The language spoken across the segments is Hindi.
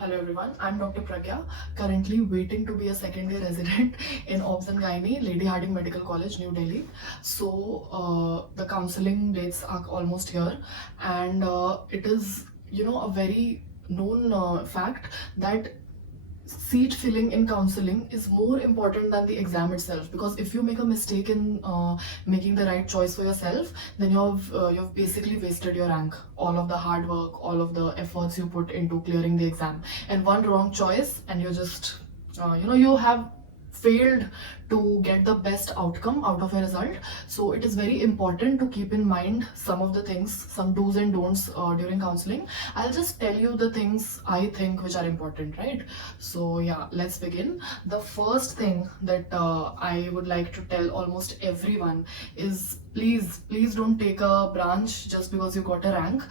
Hello everyone, I'm Dr. Pragya, currently waiting to be a second year resident in Obs and Gynae, Lady Hardinge Medical College, New Delhi. So the counseling dates are almost here, and it is, a very known fact that seat filling in counseling is more important than the exam itself, because if you make a mistake in making the right choice for yourself, then you've basically wasted your rank, all of the hard work, all of the efforts you put into clearing the exam, and one wrong choice and you just you have failed to get the best outcome out of a result. So it is very important to keep in mind some of the things, some do's and don'ts during counseling. I'll just tell you the things I think which are important, right? So yeah, let's begin. The first thing that I would like to tell almost everyone is, please don't take a branch just because you got a rank.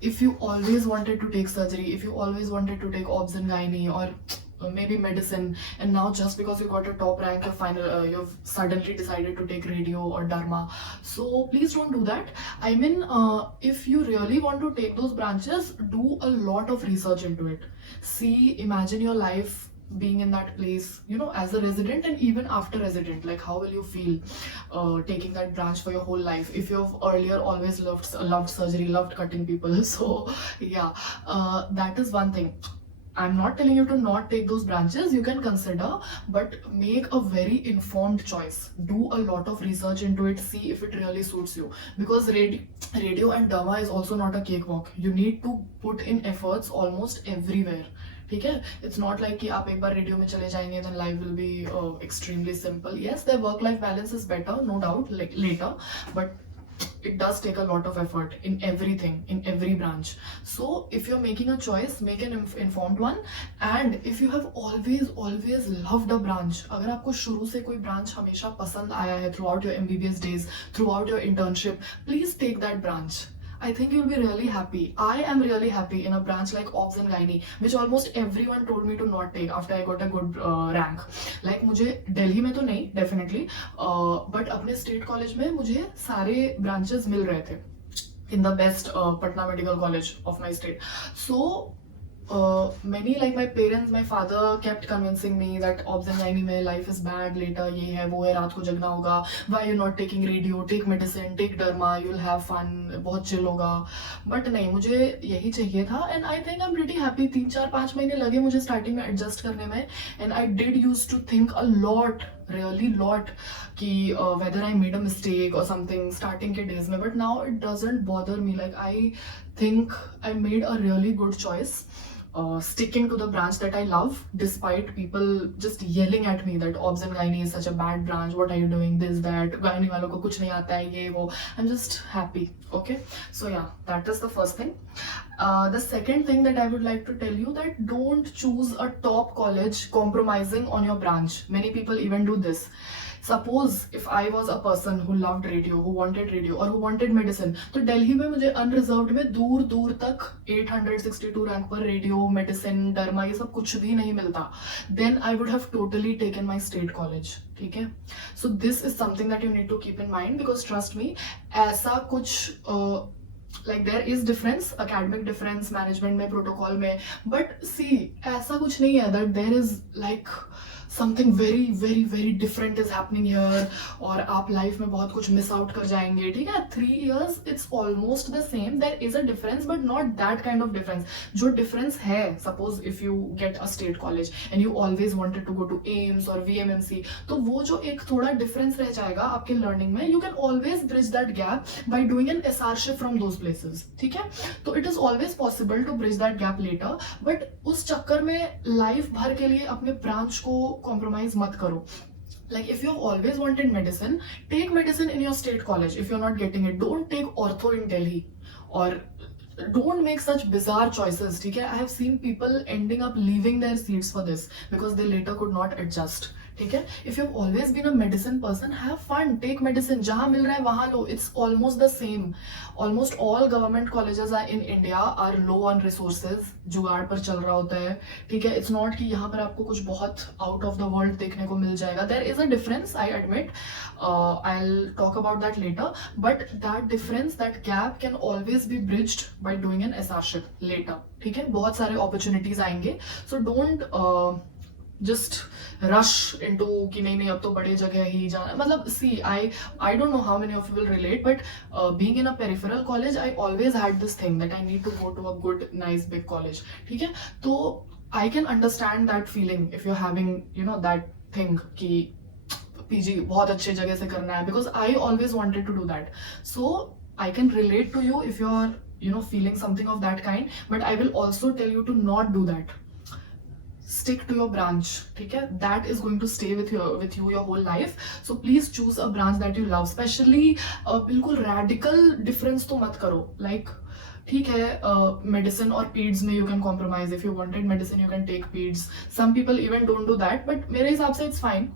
If you always wanted to take surgery, if you always wanted to take obs and gynae, or maybe medicine, and now just because you got a top rank, you've suddenly decided to take radio or dharma, so please don't do that. I mean, if you really want to take those branches, do a lot of research into it. See, imagine your life being in that place, as a resident, and even after resident, like how will you feel taking that branch for your whole life if you've earlier always loved surgery, loved cutting people. So yeah, that is one thing. I'm not telling you to not take those branches, you can consider, but make a very informed choice. Do a lot of research into it, see if it really suits you. Because radio and derma is also not a cakewalk. You need to put in efforts almost everywhere. ठीक है, इट्स नॉट लाइक कि आप एक बार रेडियो में चले जाएंगे then life will be extremely simple. Yes, their work life balance is better, no doubt, like later, but it does take a lot of effort in everything, in every branch. So if you're making a choice, make an informed one. And if you have always loved a branch, अगर आपको शुरू से कोई branch हमेशा पसंद आया है throughout your MBBS days, throughout your internship, please take that branch. I think you'll be really happy. I am really happy in a branch like Obs and Gynae, which almost everyone told me to not take after I got a good rank. Like मुझे दिल्ली में तो नहीं definitely, but अपने state college में मुझे सारे branches मिल रहे थे in the best Patna Medical College of my state. So many, like my parents, my father kept convincing me that obs and gynae mein life is bad later, ये है वो है, रात को जगना होगा, why you not taking radio, take medicine, take derma, you'll have fun, बहुत chill होगा. But नहीं, मुझे यही चाहिए था, and I think I'm pretty happy. 3 4 5 महीने लगे मुझे starting में adjust करने में, and I did used to think a lot, really lot, कि whether I made a mistake or something starting के days में, but now it doesn't bother me. Like I think I made a really good choice, sticking to the branch that I love, despite people just yelling at me that obs and gynae is such a bad branch, what are you doing, this, that, gynae वालों को कुछ नहीं आता है, ये वो. I'm just happy. Okay, so yeah, that is the first thing. The second thing that I would like to tell you, that don't choose a top college compromising on your branch. Many people even do this. Suppose if I was a person who loved radio, who wanted radio, or who wanted medicine, तो दिल्ली में मुझे unreserved में दूर दूर तक 862 रैंक पर रेडियो, मेडिसिन, डर्मा, ये सब कुछ भी नहीं मिलता. Then I would have totally taken my state college. ठीक है? So this is something that you need to keep in mind, because trust me, ऐसा कुछ like there is difference, academic difference, management में, protocol में, but see, ऐसा कुछ नहीं है that there is like something very different is happening here, और आप लाइफ में बहुत कुछ मिस आउट कर जाएंगे. ठीक है, 3 years it's almost the same. There is a difference, but not that kind of difference. जो difference है, suppose if you get a state college and you always wanted to go to AIMS or VMMC, तो वो जो एक थोड़ा difference रह जाएगा आपके learning में, you can always bridge that gap by doing an SRship from those places. ठीक है, तो it is always possible to bridge that gap later, but उस चक्कर में लाइफ भर के लिए अपने ब्रांच को कॉम्प्रोमाइज मत करो. Like if you've always wanted medicine, take medicine in your state college. If you're not getting it, don't take ortho in Delhi, or don't make such bizarre choices. ठीक है, I have seen people ending up leaving their seats for this because they later could not adjust. ठीक है. If you have always been a medicine person, have fun, take medicine, जहां मिल रहा है वहां लो. It's almost the same. Almost all government colleges in India are low on resources. जुगाड़ पर चल रहा होता है, ठीक है. इट्स नॉट कि यहाँ पर आपको कुछ बहुत आउट ऑफ द वर्ल्ड देखने को मिल जाएगा. There is a difference, I admit. I will talk about that later, but that difference, that gap can always be bridged by doing an SRship later. ठीक है, बहुत सारे अपॉर्चुनिटीज आएंगे. So don't just rush into कि नहीं अब तो बड़ी जगह ही जाना. मतलब see, I don't know how many of you will relate, but being in a peripheral college, I always had this thing that I need to go to a good, nice, big college. ठीक है, तो I can understand that feeling if you're having, you know, that thing कि PG बहुत अच्छे जगह से करना है, because I always wanted to do that. So I can relate to you if you're, you know, feeling something of that kind, but I will also tell you to not do that. Stick to your branch, ठीक है. That is going to stay with you your whole life. So please choose a branch that you love. Especially बिल्कुल radical difference तो मत करो. Like ठीक है, medicine और peds में you can compromise. If you wanted medicine, you can take peds. Some people even don't do that, but मेरे हिसाब से it's fine.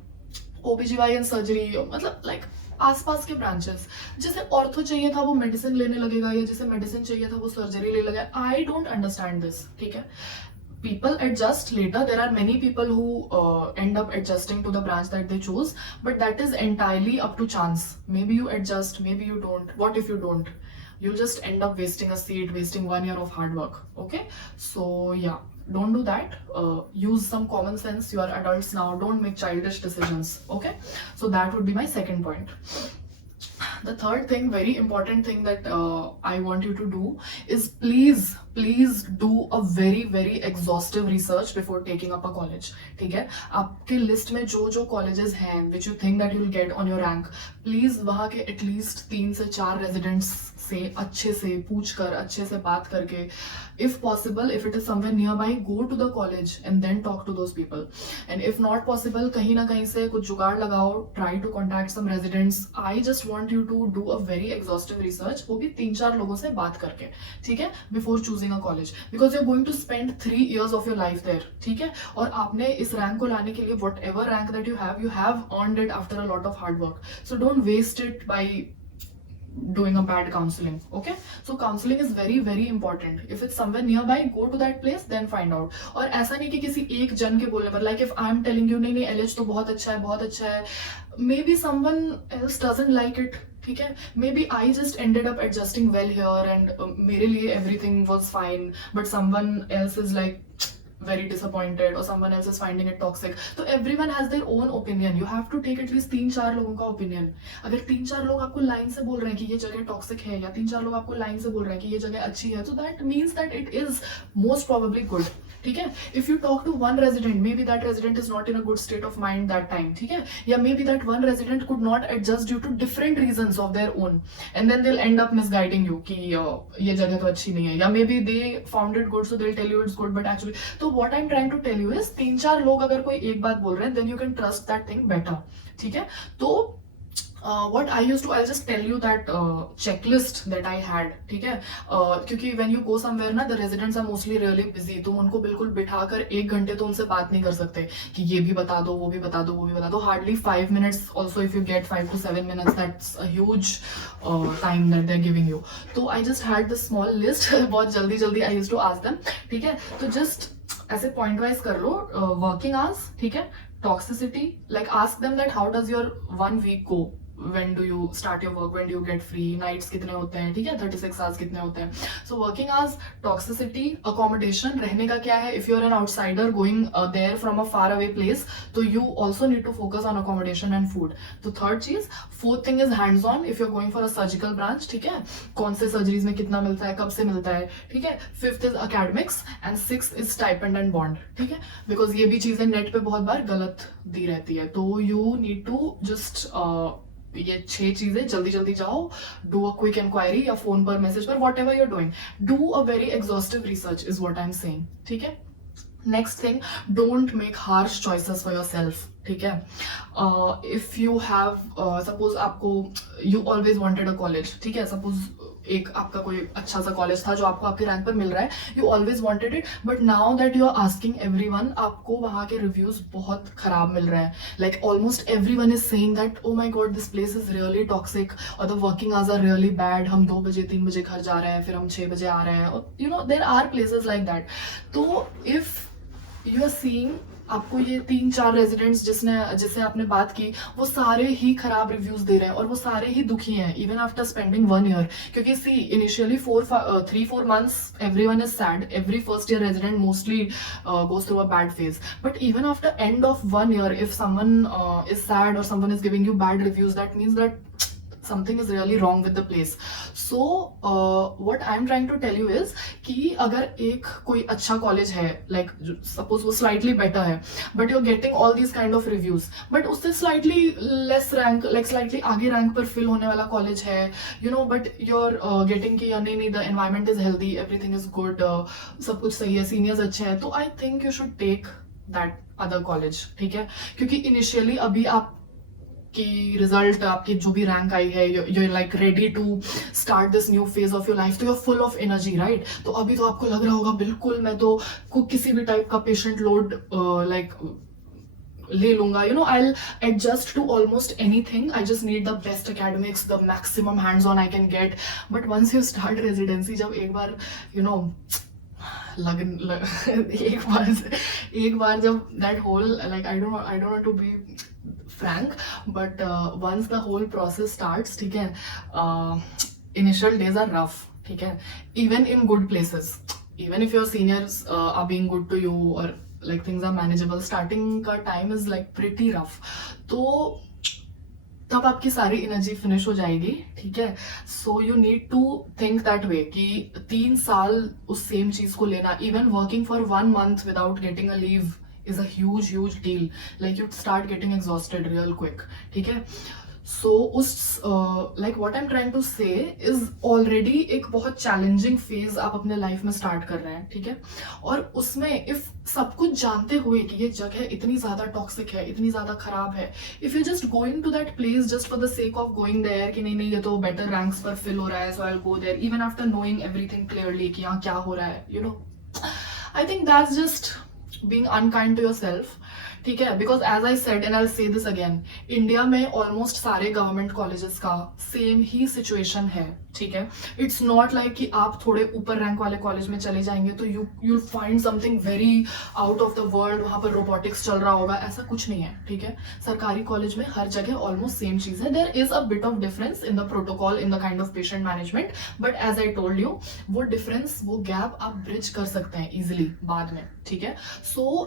OBGYN surgery, मतलब like आसपास के ब्रांचेस. जिसे ऑर्थो चाहिए था वो मेडिसिन लेने लगेगा, या जिसे मेडिसिन चाहिए था वो सर्जरी ले लगेगा. I don't understand this. ठीक है, people adjust later. There are many people who end up adjusting to the branch that they choose, but that is entirely up to chance. Maybe you adjust, maybe you don't. What if you don't? You'll just end up wasting a seat, wasting 1 year of hard work. Okay, so yeah, don't do that. Use some common sense. You are adults now, don't make childish decisions. Okay, so that would be my second point. The third thing, very important thing that I want you to do is please do a very exhaustive research before taking up a college. ठीक है, आपके लिस्ट में जो colleges हैं which you think that you'll get on your rank, please वहाँ के at least 3 से 4 residents से अच्छे से पूछ कर, अच्छे से बात करके, if possible, if it is somewhere nearby, go to the college and then talk to those people. And if not possible, कहीं ना कहीं से कुछ जुगाड़ लगाओ, try to contact some residents. I just want you to do a very exhaustive research, वो भी 3-4 लोगों से बात करके, ठीक है, before choosing a college, because you're going to spend 3 years of your life there. ठीक है, और आपने इस रैंक को लाने के लिए whatever rank that you have earned it after a lot of hard work. So don't waste it by doing a bad counseling. Okay, so counseling is very important. If it's somewhere nearby, go to that place, then find out. और ऐसा नहीं कि किसी एक जन के बोलने पर, like if I'm telling you नहीं LH तो बहुत अच्छा है, maybe someone else doesn't like it. ठीक है, maybe I just ended up adjusting well here and मेरे लिए everything was fine, but someone else is like very disappointed, or someone else is finding it toxic. So everyone has their own opinion. You have to take at least 3-4 लोगों का opinion. अगर 3-4 लोग आपको लाइन से बोल रहे हैं कि ये जगह टॉक्सिक है, या 3-4 लोग आपको लाइन से बोल रहे हैं कि ये जगह अच्छी है, so that means that it is most probably good. ठीक है, if you talk to one resident, maybe that resident is not in a good state of mind that time. ठीक है, या maybe that one resident could not adjust due to different reasons of their own, and then they'll end up misguiding you कि ये जगह तो अच्छी नहीं है, या maybe they found it good so they'll tell you it's good but actually. तो what I'm trying to tell you is 3-4 लोग अगर कोई एक बात बोल रहे हैं, then you can trust that thing better. ठीक है, तो what I used to, I'll just tell you that checklist that I had. ठीक है, क्योंकि when you go somewhere ना, the residents are mostly really busy. तुम उनको बिल्कुल बिठाकर 1 घंटे तो उनसे बात नहीं कर सकते कि ये भी बता दो, वो भी बता दो, वो भी बता दो. Hardly 5 minutes. Also, if you get 5 to 7 minutes, that's a huge time that they're giving you. तो I just had this small list. बहुत जल्दी I used to ask them. ठीक है, तो just ऐसे point wise कर लो. Working hours, ठीक है, toxicity, like ask them that how does your 1 week go. When do you start your work, when do you get free, nights कितने होते हैं, ठीक है, 36 hours कितने होते हैं. So working hours, toxicity, accommodation, रहने का क्या है. If you're an outsider going there from a far away place, so you also need to focus on accommodation and food. तो third चीज. Fourth thing is hands on. If you're going for a surgical branch, ठीक है, कौन से surgeries में कितना मिलता है, कब से मिलता है, ठीक है. Fifth is academics and sixth is stipend and bond. ठीक है, because ये भी चीजें नेट पे बहुत बार गलत दी रहती है, तो you need to just ये 6 चीजें जल्दी जाओ. डू अ क्विक इंक्वायरी या फोन पर, मैसेज पर, what ever you're doing, do a very exhaustive research is what I am saying. ठीक है, next thing, don't make harsh choices for your self. ठीक है, इफ यू हैव सपोज आपको, you always wanted a college, ठीक है, सपोज एक आपका कोई अच्छा सा कॉलेज था जो आपको आपके रैंक पर मिल रहा है, you always wanted it, but now that you are asking everyone, आपको वहाँ के रिव्यूज बहुत खराब मिल रहे हैं. Like almost everyone is saying that oh my God this place is really toxic, और the working hours are really bad. हम 2 बजे 3 बजे घर जा रहे हैं, फिर हम 6 बजे आ रहे हैं. You know there are places like that. तो इफ यू आर सीइंग, आपको ये 3-4 रेजिडेंट्स जिससे आपने बात की, वो सारे ही खराब रिव्यूज दे रहे हैं और वो सारे ही दुखी हैं इवन आफ्टर स्पेंडिंग 1 ईयर. क्योंकि सी initially 3-4 months everyone is sad, every first year resident mostly goes through a bad phase, but even after end of 1 year, if someone is sad or someone is giving you bad reviews, that means that something is really wrong with the place. So what I'm trying to tell you is कि अगर एक कोई अच्छा कॉलेज है, like suppose वो slightly better है, but you're getting all these kind of reviews, but उससे slightly less rank, like slightly आगे rank पर fill होने वाला कॉलेज है, you know, but you're getting कि नहीं नहीं, the environment is healthy, everything is good, सब कुछ सही है, seniors अच्छे हैं, तो I think you should take that other college. ठीक है, क्योंकि इनिशियली अभी आप की रिजल्ट, आपकी जो भी रैंक आई है, you like ready to start this new phase of your life, तो you are full of energy, right. तो अभी तो आपको लग रहा होगा बिल्कुल मैं तो किसी भी टाइप का पेशेंट लोड लाइक ले लूंगा, you know, I adjust to almost anything, I just need the best academics, the maximum hands on I can get. But once you start residency, जब एक बार यू नो एक बार जब that whole, like I don't want to be frank, but once the whole process starts, ठीक है, initial days are rough, ठीक है, even in good places, even if your seniors are being good to you or like things are manageable, starting का time is like pretty rough. तो तब आपकी सारी एनर्जी फिनिश हो जाएगी, ठीक है. So you need to think that way कि 3 साल उस सेम चीज को लेना, even working for 1 month without getting a leave is a huge deal. Like you'd start getting exhausted real quick, ठीक है. So उस like what I'm trying to say is already एक बहुत challenging phase आप अपने लाइफ में स्टार्ट कर रहे हैं, ठीक है. और उसमें if सब कुछ जानते हुए कि ये जगह इतनी ज्यादा टॉक्सिक है, इतनी ज्यादा खराब है, if you're just going to that place just for the sake of going there कि नहीं नहीं ये तो better ranks पर fill हो रहा है, so I'll go there even after knowing everything clearly कि यहाँ क्या हो रहा है, you know, I think that's just being unkind to yourself, ठीक है. Because as I said and I say this again, India में ऑलमोस्ट सारे गवर्नमेंट कॉलेजेस का सेम ही सिचुएशन है, ठीक है. इट्स नॉट लाइक कि आप थोड़े ऊपर रैंक वाले कॉलेज में चले जाएंगे तो you find something very out of the world, वहां पर रोबोटिक्स चल रहा होगा, ऐसा कुछ नहीं है, ठीक है. सरकारी कॉलेज में हर जगह ऑलमोस्ट सेम चीज है. There is a bit of difference in the protocol, in the kind of patient management, but as I told you, वो डिफरेंस, वो गैप आप ब्रिज कर सकते हैं इजिली बाद में, ठीक है. सो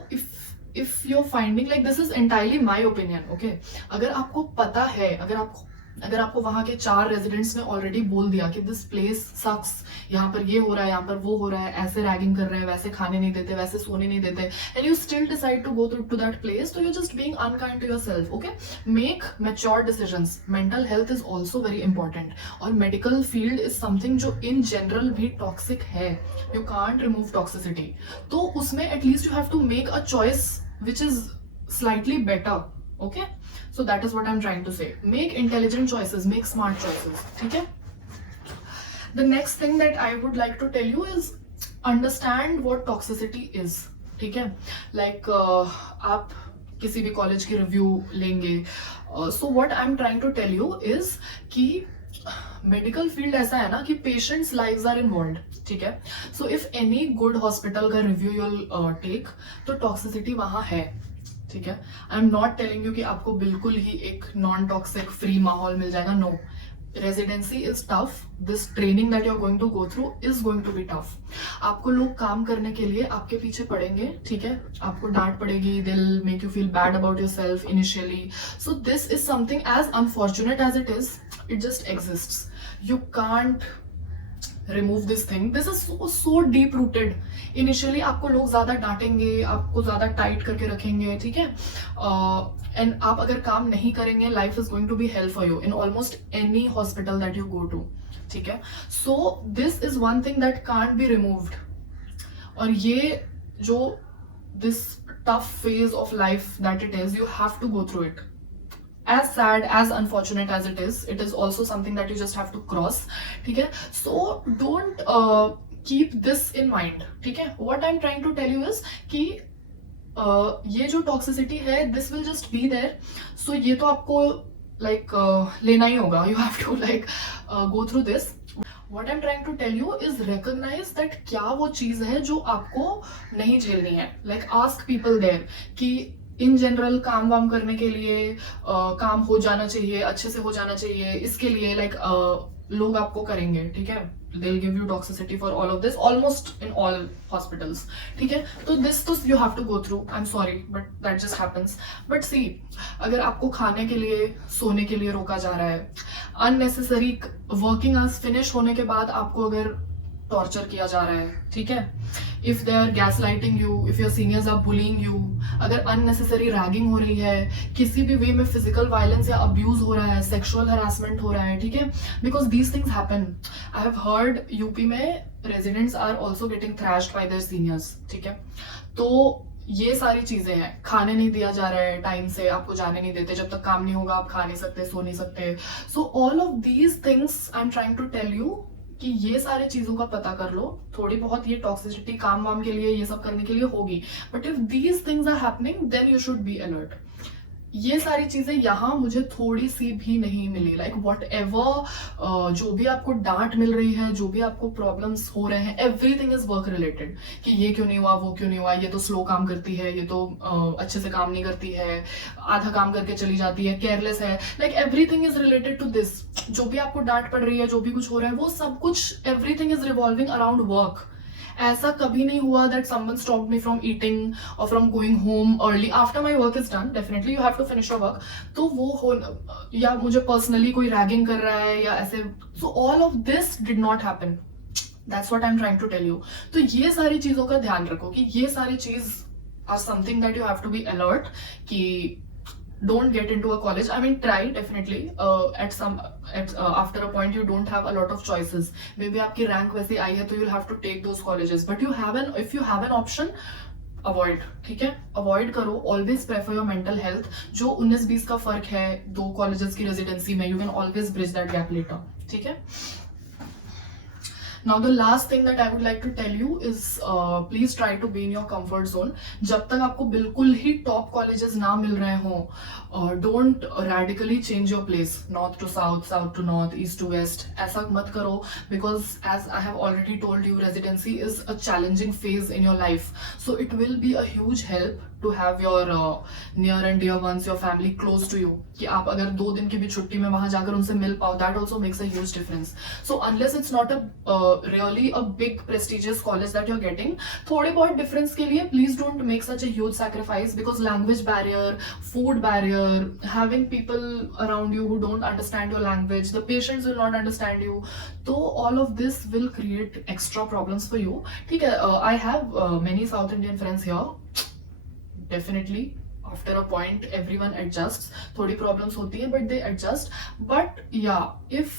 if you're finding, like this is entirely my opinion, okay, अगर आपको पता है, अगर आपको वहां के 4 रेजिडेंट्स ने ऑलरेडी बोल दिया कि दिस प्लेस सक्स, यहाँ पर ये हो रहा है, यहाँ पर वो हो रहा है, ऐसे रैगिंग कर रहे हैं, वैसे खाने नहीं देते, वैसे सोने नहीं देते, and you still decide to go to that place, तो you just being unkind to yourself, okay. Make mature decisions. Mental health is also very important, और मेडिकल फील्ड इज समथिंग जो इन जनरल भी टॉक्सिक है. यू कांट रिमूव टॉक्सिसिटी, तो उसमें at least you have to make a choice which is slightly better, okay. So that is what I'm trying to say. Make intelligent choices, make smart choices, ठीक है. The next thing that I would like to tell you is understand what toxicity is, ठीक है. Like आप किसी भी कॉलेज की रिव्यू लेंगे, so what I'm trying to tell you is कि मेडिकल फील्ड ऐसा है ना कि पेशेंट्स लाइव्स आर इन्वॉल्व्ड, ठीक है. So if any good hospital का रिव्यू यूल टेक, तो टॉक्सिसिटी वहां है, ठीक है. I am not telling you कि आपको बिल्कुल ही एक नॉन टॉक्सिक फ्री माहौल मिल जाएगा, no. Residency is tough, this training that you are going to go through is going to be tough. आपको लोग काम करने के लिए आपके पीछे पड़ेंगे, ठीक है. आपको डांट पड़ेगी, they will make you feel bad about yourself initially. So this is something as unfortunate as it is, it just exists. You can't remove this thing. This is so deep rooted. Initially आपको लोग ज्यादा डांटेंगे, आपको ज्यादा टाइट करके रखेंगे, ठीक है. एंड आप अगर काम नहीं करेंगे, life is going to be hell for you in almost any hospital that you go to, ठीक है. So this is one thing that can't be removed. और ये जो this tough phase of life that it is, you have to go through it. as sad, as unfortunate as it is also something that you just have to cross. ठीक है? So don't keep this in mind. ठीक है? What I'm trying to tell you is कि ये जो टॉक्सिसिटी है, this will just be there. So ये तो आपको लाइक लेना ही होगा. You have to like go through this. What I'm trying to tell you is recognize that क्या वो चीज है जो आपको नहीं झेलनी है. Like ask people there कि इन जनरल काम वाम करने के लिए काम हो जाना चाहिए, अच्छे से हो जाना चाहिए, इसके लिए लाइक लोग आपको करेंगे. ठीक है? They'll give you toxicity for all of this, almost in all hospitals. ठीक है? तो this तो you have to go through. I'm sorry, but that just happens. But see, अगर आपको खाने के लिए, सोने के लिए रोका जा रहा है, unnecessary working hours finish होने के बाद आपको अगर टॉर्चर किया जा रहा है, ठीक है, if they are gas lighting you, if your seniors are bullying you, अगर अननेसेसरी रैगिंग हो रही है, किसी भी वे में फिजिकल वायलेंस या अब्यूज हो रहा है, सेक्सुअल हरासमेंट हो रहा है, ठीक है, because these things happen. I have heard UP में residents are also getting thrashed by their seniors. ठीक है? तो ये सारी चीजें हैं. खाने नहीं दिया जा रहा है टाइम से, आपको जाने नहीं देते, जब तक काम नहीं होगा आप खा नहीं सकते, सो नहीं सकते. So all of these things I am trying to tell you कि ये सारे चीजों का पता कर लो. थोड़ी बहुत ये टॉक्सिसिटी काम वाम के लिए, ये सब करने के लिए होगी, but if these things are happening then you should be alert. ये सारी चीजें यहाँ मुझे थोड़ी सी भी नहीं मिली. लाइक वॉट एवर जो भी आपको डांट मिल रही है, जो भी आपको प्रॉब्लम्स हो रहे हैं, एवरीथिंग इज वर्क रिलेटेड. कि ये क्यों नहीं हुआ, वो क्यों नहीं हुआ, ये तो स्लो काम करती है, ये तो अच्छे से काम नहीं करती है, आधा काम करके चली जाती है, केयरलेस है. Like everything is related to this. जो भी आपको डांट पड़ रही है, जो भी कुछ हो रहा है, वो सब कुछ everything is revolving around work. ऐसा कभी नहीं हुआ that someone stopped me from eating or from going home early after my work is done. Definitely you have to finish your work. तो वो हो, या मुझे पर्सनली कोई रैगिंग कर रहा है या ऐसे. So all of this did not happen. That's what I'm trying to tell you. तो ये सारी चीजों का ध्यान रखो कि ये सारी चीज are something that you have to be alert कि don't get into a college. I mean, try definitely. After a point you don't have a lot of choices. Maybe आपकी rank वैसे आई है तो you'll have to take those colleges. But if you have an option, avoid. ठीक है? Avoid करो. Always prefer your mental health. जो 19-20 का फर्क है दो colleges की residency में, you can always bridge that gap later. ठीक है? Now the last thing that I would like to tell you is please try to be in your comfort zone. जब तक आपको बिल्कुल ही top colleges ना मिल रहे हो, don't radically change your place, north to south, south to north, east to west. ऐसा मत करो, because as I have already told you, residency is a challenging phase in your life. So it will be a huge help to have your near and dear ones, your family close to you. कि आप अगर 2 दिन की भी छुट्टी में वहां जाकर उनसे मिल पाओ, that also makes a huge difference. So unless it's not a really a big prestigious college that you're getting, थोड़े बहुत difference के लिए please don't make such a huge sacrifice, because language barrier, food barrier, having people around you who don't understand your language, the patients will not understand you. So all of this will create extra problems for you. ठीक है? I have many South Indian friends here. Definitely after a point everyone adjusts. थोड़ी problems होती है but they adjust. But yeah, if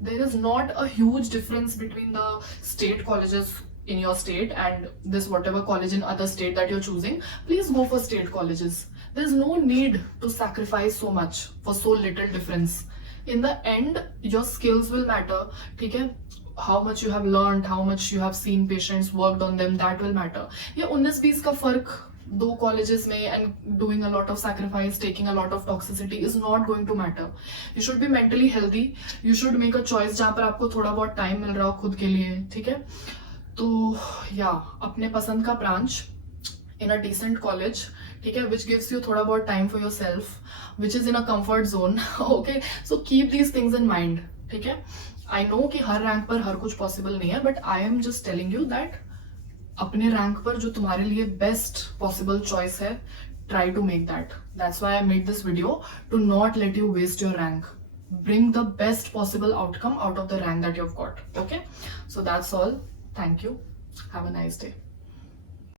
there is not a huge difference between the state colleges in your state and this whatever college in other state that you're choosing, please go for state colleges. There's no need to sacrifice so much for so little difference. In the end your skills will matter. ठीक है? How much you have learned, how much you have seen patients, worked on them, that will matter. ये 19-20 का फर्क दो कॉलेजेस में and doing a lot of sacrifice, taking a lot of toxicity is not going to matter. You should be mentally healthy. You should make a choice जहाँ पर आपको थोड़ा बहुत टाइम मिल रहा हो खुद के लिए. ठीक है? तो या अपने पसंद का branch in a decent college, ठीक है, which gives you थोड़ा बहुत time for yourself, which is in a comfort zone. Okay, so keep these things in mind. ठीक है? I know कि हर रैंक पर हर कुछ पॉसिबल नहीं है, but I am just telling you that अपने रैंक पर जो तुम्हारे लिए बेस्ट पॉसिबल चॉइस है, try to make that. That's why I made this video, to not let you waste your rank. Bring the best possible outcome out of the rank that you've got. Okay, so that's all. Thank you. Have a nice day.